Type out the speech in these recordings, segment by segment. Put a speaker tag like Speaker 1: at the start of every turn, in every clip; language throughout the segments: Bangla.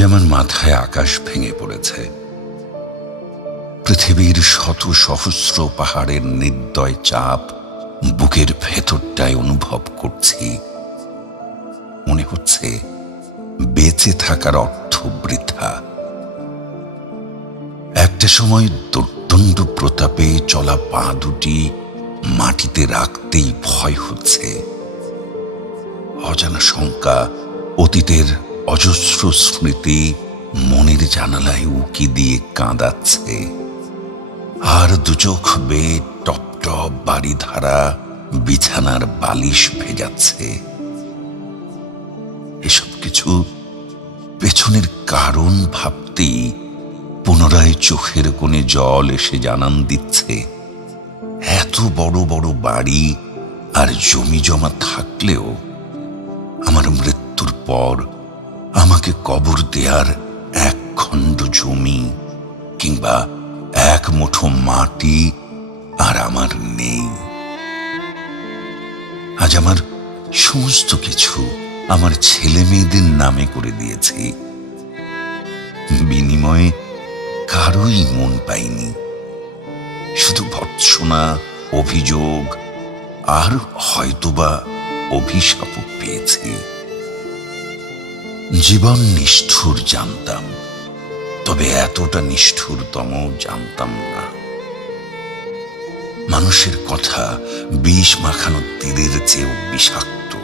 Speaker 1: আমার মাথায় আকাশ ভেঙে পড়েছে। পৃথিবীর শত সহস্র পাহাড়ের নির্দয় চাপ বুকের ভেতরটায় অনুভব করছি। মনে হচ্ছে বেঁচে থাকার অর্থ বৃথা। একটা সময় দুর্দণ্ড প্রতাপে চলা পা দুটি মাটিতে রাখতেই ভয় হচ্ছে। অজানা শঙ্কা অতীতের অজস্র স্মৃতি মনের জানালায় উকি দিয়ে কাঁদাচ্ছে। আর দুচোখ বেয়ে টপ টপ বাড়ি ধারা বিছানার বালিশ ভেজাচ্ছে। এসব কিছু পেছনের কারণ ভাবতেই পুনরায় চোখের কোণে জল এসে জানান দিচ্ছে, এত বড় বড় বাড়ি আর জমি জমা থাকলেও আমার মৃত্যুর পর আমাকে কবর দেয়ার এক খণ্ড জমি কিংবা এক মুঠো মাটি আর আমার নেই। আজ আমার সমস্ত কিছু আমার ছেলে মেয়েদের নামে করে দিয়েছি। বিনিময়ে কারোই মন পাইনি শুধু ভৎসনা অভিযোগ, আর হয়তোবা অভিশাপ পেয়েছি। জীবন নিষ্ঠুর জানতাম, তবে এতটা নিষ্ঠুরতম জানতাম না। মানুষের কথা বিষ মাখানো তীরের চেয়েও বিষাক্ত,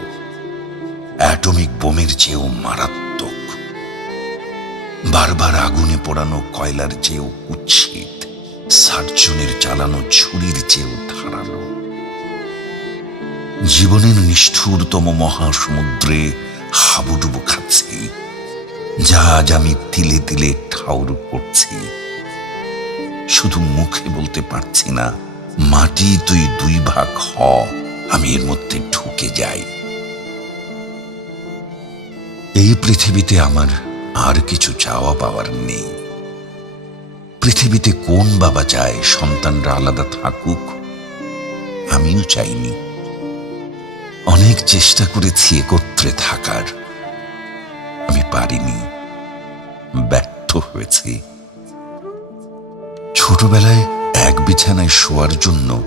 Speaker 1: অ্যাটমিক বোমের চেয়েও মারাত্মক, বারবার আগুনে পোড়ানো কয়লার চেয়েও উচ্ছিত সার্জনের চালানো ছুরির চেয়েও ধারালো। জীবনের নিষ্ঠুরতম মহাসমুদ্রে হাবুডুবু খাচ্ছি। আজ আমি তিলে তিলে ঠাউর করছি। শুধু মুখে বলতে পারছি না, মাটি তুই দুই ভাগ হ, আমি এর মধ্যে ঢুকে যাই। এই পৃথিবীতে আমার আর কিছু চাওয়া পাওয়ার নেই। পৃথিবীতে কোন বাবা চায় সন্তানরা আলাদা থাকুক, আমিও চাইনি। অনেক চেষ্টা করেছি একত্রে থাকার। আমি পারিনি। ব্যর্থ হয়েছি। ছোটবেলায় এক বিছানায় শোয়ার জন্য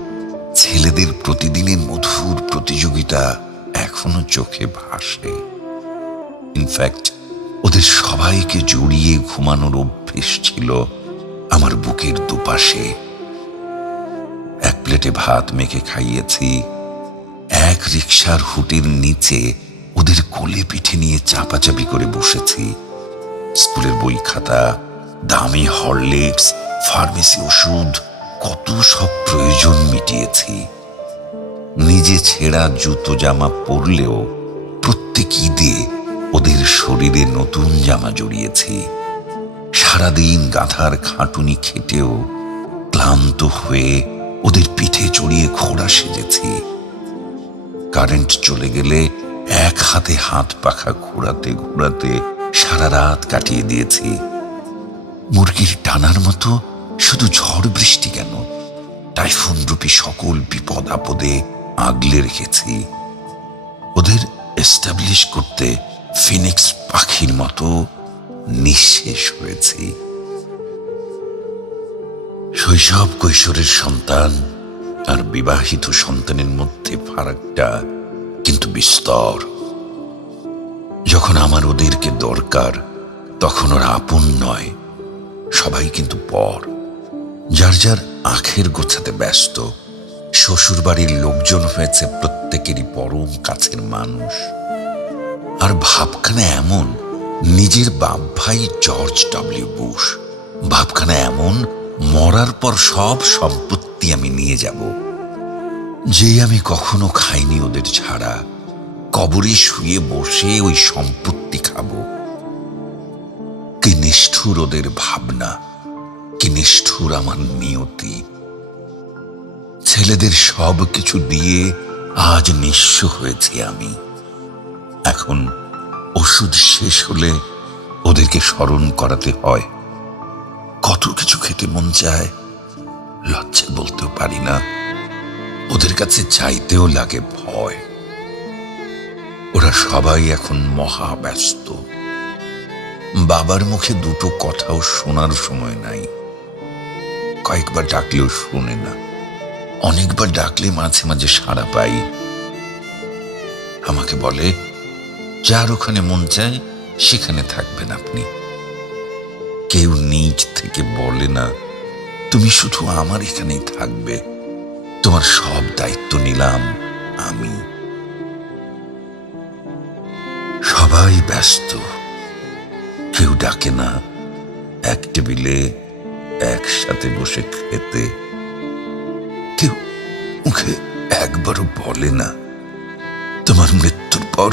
Speaker 1: ছেলেদের প্রতিদিনের মধুর প্রতিযোগিতা এখনও চোখে ভাসে। ইনফ্যাক্ট ওদের সবাইকে জড়িয়ে ঘুমানোর অভ্যেস ছিল আমার বুকের দুপাশে। এক প্লেটে ভাত মেখে খাইয়েছি এক রিক্সার হুটের নিচে ওদের কোলে পিঠে নিয়ে চাপাচাপি করে বসেছি। স্কুলের বই খাতা, দামি হরলিক্স, ফার্মেসি ওষুধ, কত সব প্রয়োজন মিটিয়েছি। নিজে ছেঁড়া জুতো জামা পরলেও প্রত্যেক ঈদে ওদের শরীরে নতুন জামা জড়িয়েছি। সারাদিন গাধার খাটুনি খেটেও ক্লান্ত হয়ে ওদের পিঠে চড়িয়ে ঘোড়া সেজেছি। কারেন্ট চলে গেলে এক হাতে হাত পাখা ঘোরাতে ঘোরাতে সারা রাত কাটিয়ে দিয়েছি। মুরগির টানার মতো শুধু ঝড় বৃষ্টি কেন? টাইফুন রূপী সকল বিপদ আপদে আগলে রেখেছি। ওদের এস্টাবলিশ করতে ফিনিক্স পাখির মতো নিঃশেষ হয়েছি। শৈশব কৈশোরের সন্তান আর বিবাহিত সন্তানের মধ্যে ফারাকটা কিন্তু বিস্তর। যখন আমার ওদেরকে দরকার, তখন ওরা আপন নয়, সবাই কিন্তু পর। যার যার আখের গোছাতে ব্যস্ত শ্বশুর বাড়ির লোকজন হয়েছে প্রত্যেকেরই পরম কাছের মানুষ। আর ভাবখানা এমন, নিজের বাপ ভাই জর্জ ডব্লিউ বুশ। ভাবখানা এমন, মরার পর সব সম্পত্তি আমি নিয়ে যাব। যে আমি কখনো খাইনি ওদের ছাড়া, কবরে শুয়ে বসে ওই সম্পত্তি খাব। কি নিষ্ঠুর ওদের ভাবনা, কি নিষ্ঠুর আমার নিয়তি। ছেলেদের সব কিছু দিয়ে আজ নিঃস্ব হয়েছি আমি। এখন ওষুধ শেষ হলে ওদেরকে স্মরণ করাতে হয়। কত কিছু খেতে মন চায় লজ্জা বলতেও পারি না। ওদের কাছে চাইতেও লাগে ভয়। ওরা সবাই এখন মহা ব্যস্ত। বাবার মুখে দুটো কথাও শোনার সময় নাই। কয়েকবার ডাকলেও শোনে না। অনেকবার ডাকলে মাঝে মাঝে সাড়া পাই। আমাকে বলে, যার ওখানে মন চায়, সেখানে থাকবেন আপনি। কেউ নিজ থেকে বলে না তুমি শুধু আমার এখানেই থাকবে। তোমার সব দায়িত্ব নিলাম আমি। সবাই ব্যস্ত। কেউ ডাকে না। এক টেবিলে একসাথে বসে খেতে। কেউ মুখে একবারও বলে না। তোমার মৃত্যুর পর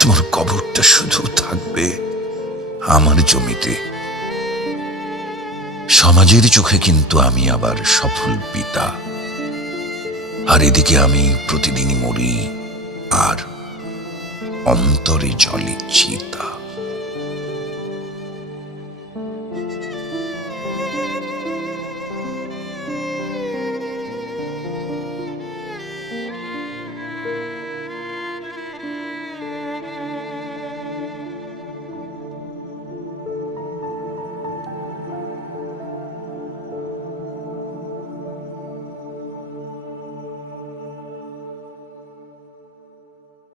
Speaker 1: তোমার কবরটা শুধু থাকবে আমার জমিতে। সমাজের চোখে কিন্তু আমি আবার সফল পিতা। আর এদিকে আমি প্রতিদিনই মরি আর অন্তরে জলে চিতা।